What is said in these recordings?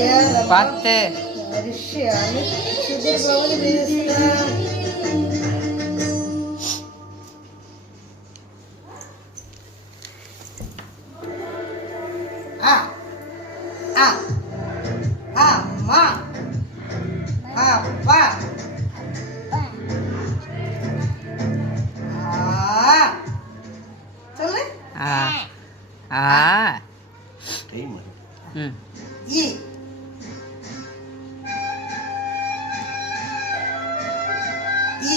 10 அம்மா அப்பா சொல்லு இ இ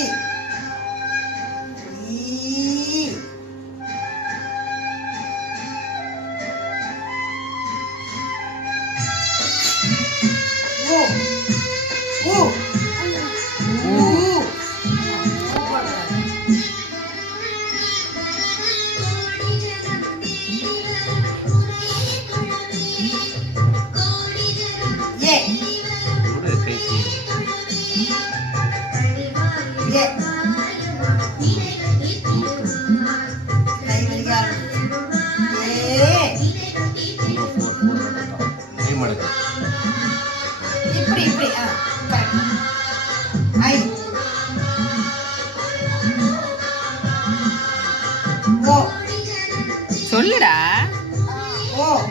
சொல்லுடா.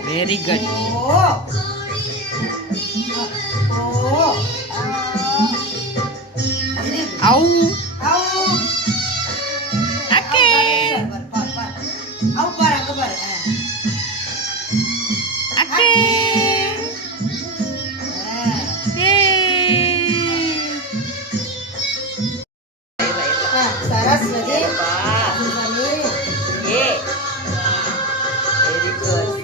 Very good. ஔ அக்கே அக்கே சரஸ்வதி ஏ very good.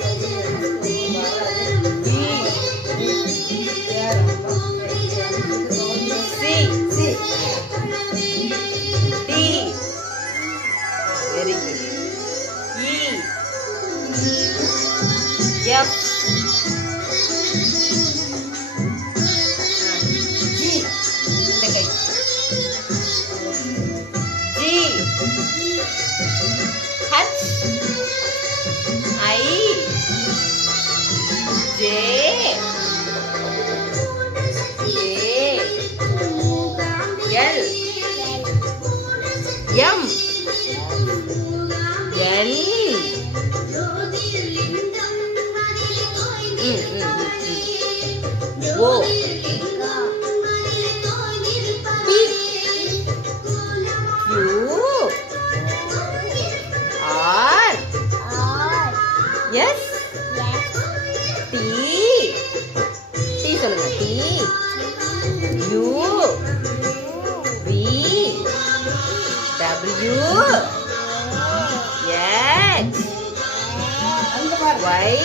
Very good. E F G இந்த கை G H I J L M N O P Q R S T சொல்லுங்க T U V W X Y